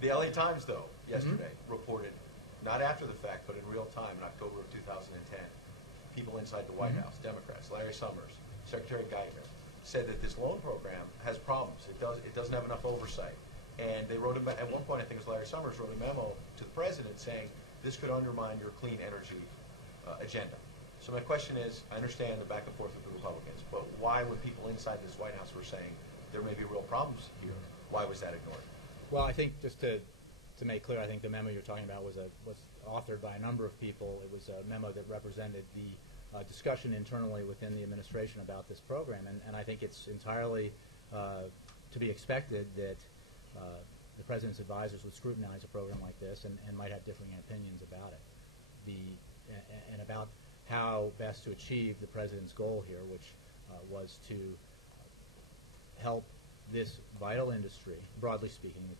The LA Times, though, yesterday reported, not after the fact, but in real time, in October of 2010, people inside the White House, Democrats, Larry Summers, Secretary Geithner, said that this loan program has problems. It doesn't have enough oversight. And they wrote, at one point, I think it was Larry Summers, wrote a memo to the president saying, this could undermine your clean energy agenda. So my question is, I understand the back and forth with the Republicans, but why, when people inside this White House were saying there may be real problems here, why was that ignored? Well, I think just to make clear, I think the memo you're talking about was authored by a number of people. It was a memo that represented the discussion internally within the administration about this program, and I think it's entirely to be expected that the President's advisors would scrutinize a program like this and might have differing opinions about it, and about how best to achieve the President's goal here, which was to help this vital industry, broadly speaking, the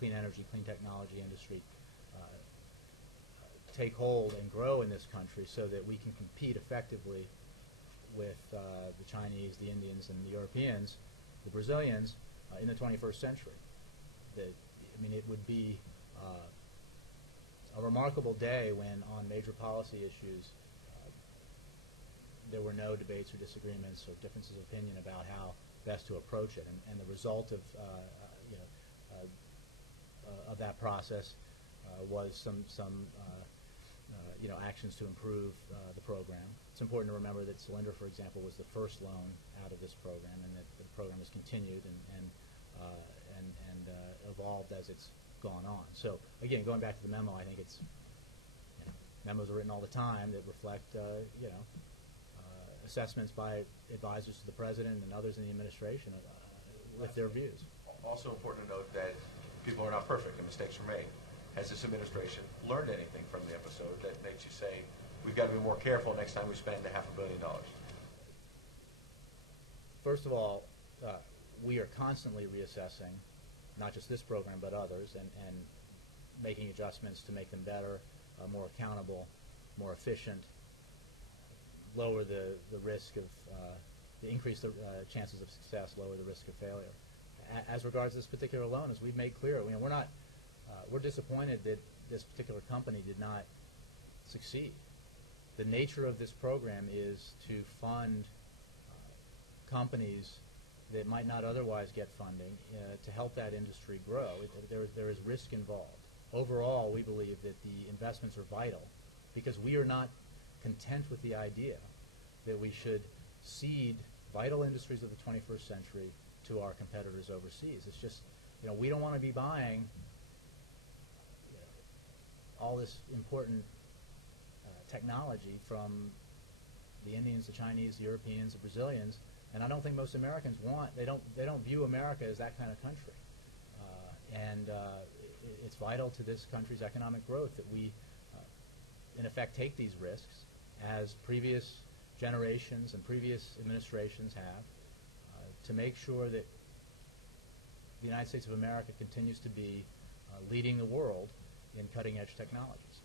clean energy, clean technology industry, take hold and grow in this country so that we can compete effectively with the Chinese, the Indians, and the Europeans, the Brazilians, in the 21st century. It would be a remarkable day when, on major policy issues, there were no debates or disagreements or differences of opinion about how best to approach it. And the result of that process was some actions to improve the program. It's important to remember that Solyndra, for example, was the first loan out of this program, and that the program has continued and evolved as it's gone on. So again, going back to the memo, I think it's memos are written all the time that reflect assessments by advisors to the President and others in the administration with their views. Also important to note that people are not perfect and mistakes are made. Has this administration learned anything from the episode that makes you say, we've got to be more careful next time we spend $500 million? First of all, we are constantly reassessing not just this program but others and making adjustments to make them better, more accountable, more efficient, lower the risk of, increase the chances of success, lower the risk of failure. As regards this particular loan, as we've made clear, we're disappointed that this particular company did not succeed. The nature of this program is to fund companies that might not otherwise get funding to help that industry grow. There is risk involved. Overall, we believe that the investments are vital because we are not content with the idea that we should cede vital industries of the 21st century to our competitors overseas. It's just, we don't want to be buying all this important technology from the Indians, the Chinese, the Europeans, the Brazilians, and I don't think most Americans they don't view America as that kind of country. It's vital to this country's economic growth that we, in effect, take these risks, as previous generations and previous administrations have, to make sure that the United States of America continues to be leading the world in cutting-edge technologies.